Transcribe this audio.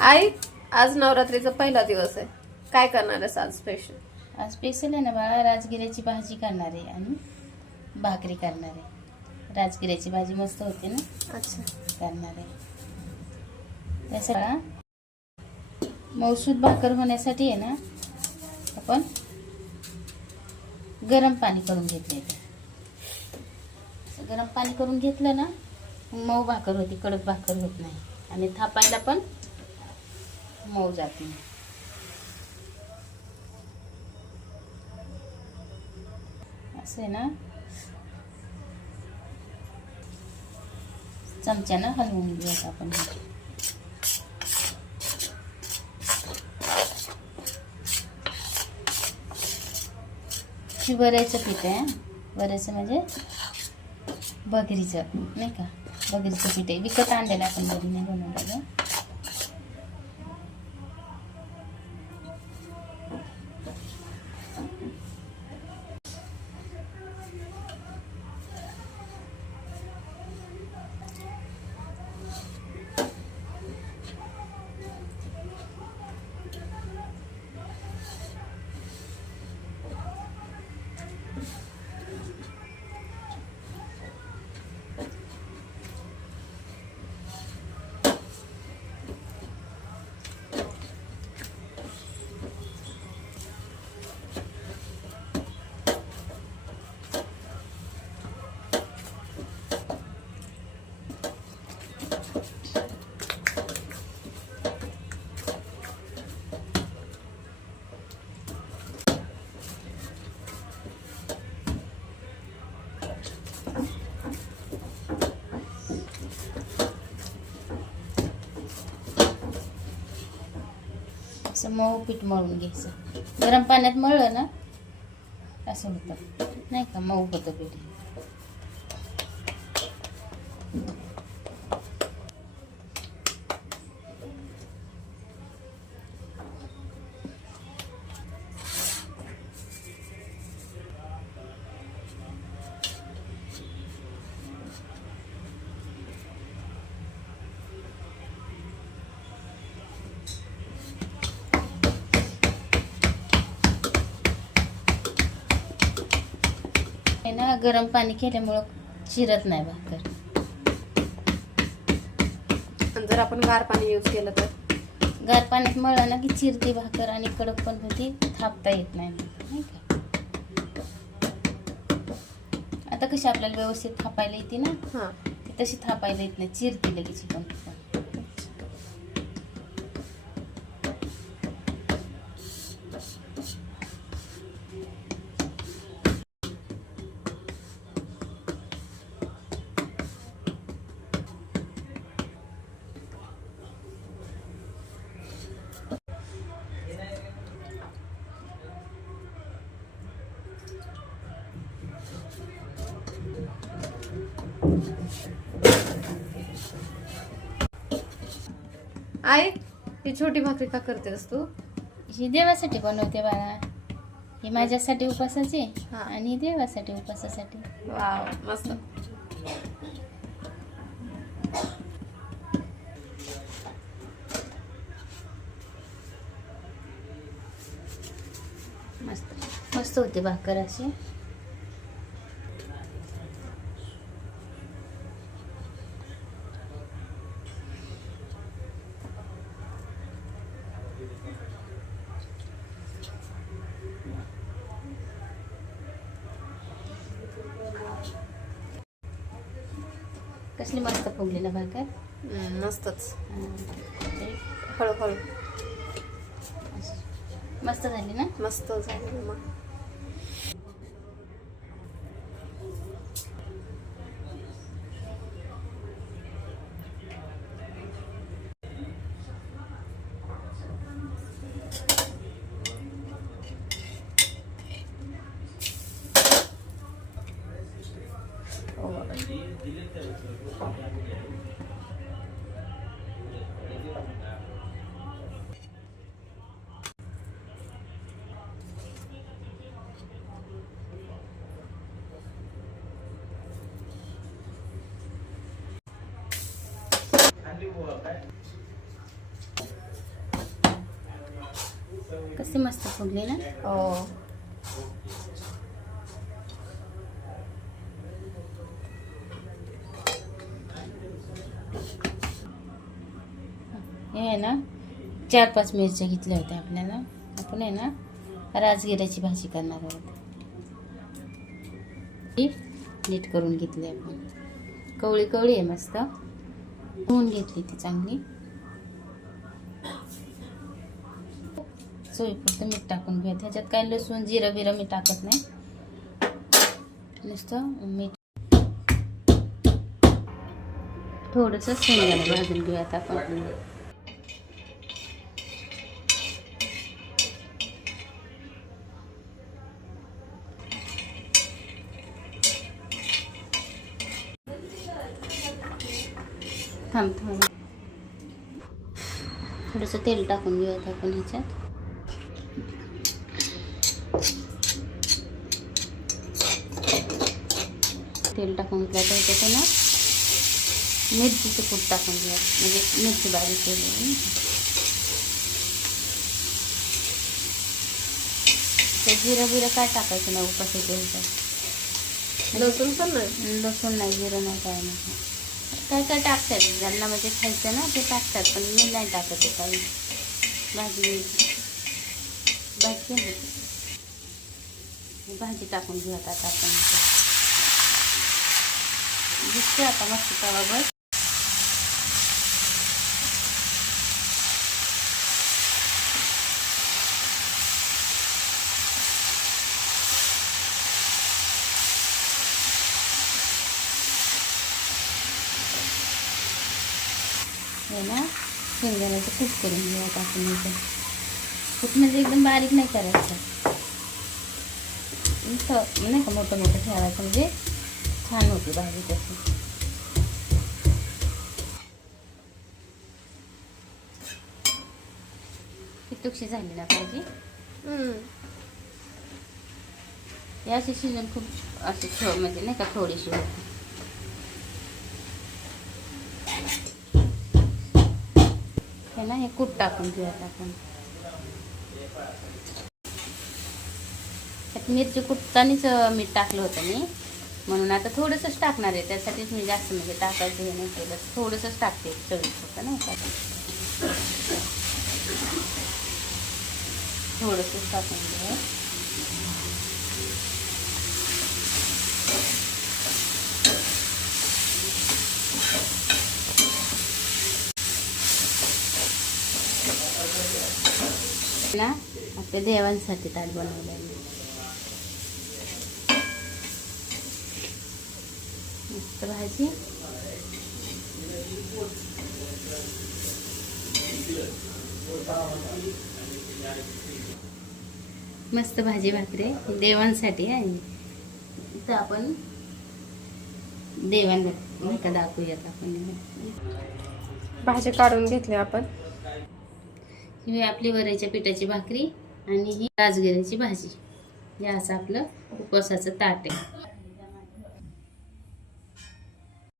आई आज नवरात्रीचा पहिला दिवस आहे. काय करणार आहेस आज स्पेशल आज स्पेशल आहे ना बाळा राजगिऱ्याची भाजी करणार आहे आणि भाकरी करणार आहे. राजगिऱ्याची भाजी मस्त होते ना? अच्छा. करणार आहे. त्याचं बाळा मौसूद भाकर होण्यासाठी आहे ना आपण गरम पाणी करून घेतले गरम पाणी करून घेतलं ना मग मऊ भाकर होती कडक भाकर होत नाही. आणि थापायला पण मऊ जाते. असे ना? चमच्यानं हलवून घेऊयात आपण बऱ्याचं पीठ आहे बऱ्याचं म्हणजे बगरीचं नाही का? बगरीचं पीठ आहे. विकत आणलेलं आपण घरी नाही बनवलेलं. assim. असं मऊ पीठ मळून घ्यायचं. गरम पाण्यात मळलं ना असं होतं. नाही का? मऊ होतं पीठ. ना गरम पाणी केल्यामुळं चिरत नाही भाकर. आणि जर आपण गार पाणी यूज केलं तर? गार पाण्यात मळलं ना की चिरते भाकर आणि कडक पण होती थापता येत नाही. नाही का? आता कशी आपल्याला व्यवस्थित थापायला येते ना? हां. तशी थापायला येत नाही. चिरते लगेच पण आई ही छोटी भाकरी का करतेस तू? ही देवासाठी बनवते बाळा. ही माझ्यासाठी उपासाची हा. आणि देवासाठी उपासासाठी वाव मस्त. मस्त. मस्त होते भाकर अशी. कसली मस्त फुगली ना भाकर? हम्म, मस्तच. हळूहळू. मस्त झाली ना? मस्त झालं मग. कसे मस्त फुगले ना हो. हे आहे ना चार पाच मिरच्या घेतल्या होत्या आपल्याला. आपण आहे ना राजगिऱ्याची भाजी करणार आहोत. ही नीट करून घेतली आपण. कवळी कवळी आहे मस्त. धुवून घेतली ती चांगली. चोईपुरतं मीठ टाकून घेऊ त्याच्यात काय लसूण जिरं बिरं मी टाकत नाही. नुसतं मीठ. थोडंसं शेंगदाणा भाजून घेऊयात आपण. थांब थांब थोडंसं तेल टाकून घेऊयात आपण ह्याच्यात. तेल टाकून घेतलं तर ह्याच्यात आहे ना मिरचीचं पूड टाकून घेऊया म्हणजे मिरची बारीक केली तर जिरं बिरं काय टाकायचं नाही उपासाच्या ह्याच्यात? लसूण पण नाही? लसूण नाही जिरं नाही काय नाही. काय काय टाकतात? ज्यांना म्हणजे खायचं ना ते टाकतात पण मी नाही टाकत आहे काही. भाजी भाजी भाजी टाकून घेऊयात आता आपण ह्याच्यात. दिसते आता मस्त तवा बस हे ना? शेंगदाण्याचं कूट करून घेऊयात आपण इथं. कूट म्हणजे एकदम बारीक नाही करायचं. इथं नाही का मोठं मोठं ठेवायचं म्हणजे छान होती भाजी त्याची तुकशी झाली ना. हे अशी शिजून खूप अशी म्हणजे नाही का थोडीशी होती. कूट टाकून घेऊयात आपण. त्यात मिरची कुटतानीच मी मीठ टाकलं होतं मी. म्हणून आता थोडंसंच टाकणार आहे. त्यासाठीच मी जास्त म्हणजे टाकायचं हे नाही केलं. थोडंसंच टाकते. चवीत होतं नाही का? थोडंसंच टाकून घेऊया ना आपल्या देवांसाठी ताट बनवलं आहे मस्त भाजी. मस्त भाजी भाकरी देवांसाठी आहे. तर आपण देवांना नाही का दाखवूयात आपण. भाजी काढून घेतली आपण. ही आपली वऱ्याच्या पिठाची भाकरी आणि ही राजगिऱ्याची भाजी. हे असं आपलं उपवासाचं ताट आहे.